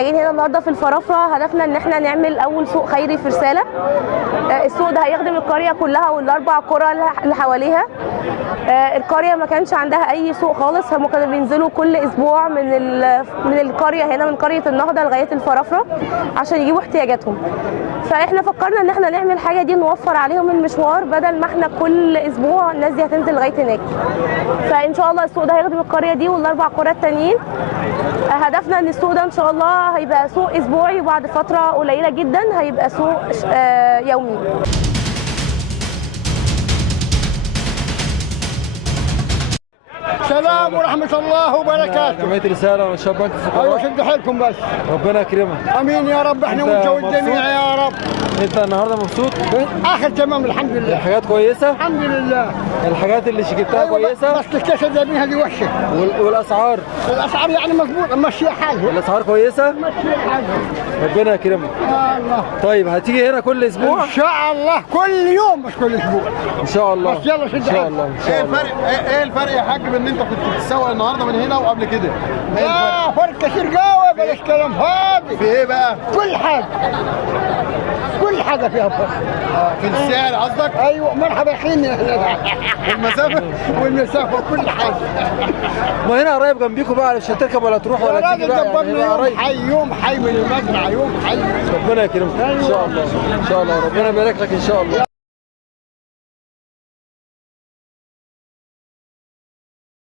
احنا جايين هنا النهارده في الفرافره، هدفنا ان احنا نعمل اول سوق خيري في رساله. السوق ده هيخدم القريه كلها والاربع قرى اللي حواليها. القريه ما كانش عندها اي سوق خالص، هم كانوا بينزلوا كل اسبوع من القريه هنا، من قريه النهضه لغايه الفرافره عشان يجيبوا احتياجاتهم. فاحنا فكرنا ان احنا نعمل حاجه دي نوفر عليهم المشوار، بدل ما احنا كل اسبوع الناس دي هتنزل لغايه هناك. فان شاء الله السوق ده هيخدم القريه دي والاربع قرى التانيين. هدفنا ان السوق ده ان شاء الله هيبقى سوق اسبوعي، وبعد فتره قليله جدا هيبقى سوق يومي. السلام ورحمة الله وبركاته. جمعية رسالة ونشاط بنك الفقراء. ايوه شد حيلكم بس. ربنا يكرمك. امين يا رب، احنا وانت والجميع يا رب. انت النهارده مبسوط؟ اخر تمام الحمد لله. الحاجات كويسة؟ الحمد لله. الحاجات اللي شكلتها كويسة؟ بس تكتشف منها دي وحشة. والاسعار؟ الاسعار يعني مظبوطة، ماشية حالها. الاسعار كويسة؟ ماشية حالها. ربنا يكرمك. الله. طيب هتيجي هنا كل اسبوع؟ ان شاء الله كل يوم مش كل اسبوع. ان شاء الله. بس يلا شد ان شاء الله. ان شاء الله. ايه الفرق يا حاج بين ان انت كنت بتسوق النهارده من هنا وقبل كده؟ لا فرق كتير قوي، بلاش كلام فاضي. في ايه بقى؟ كل حاجة. كل حاجة فيها فرق. في السعر قصدك؟ ايوه مرحبا حين المسافة؟ والمسافة كل حاجة. ما هنا قريب جنبيكم بقى، علشان تركب ولا تروح ولا تيجي بقى، يعني هنا قريب. يوم حي من المزرعة، يوم حي. ربنا يكرمك ان شاء الله. ان شاء الله ربنا يبارك لك ان شاء الله.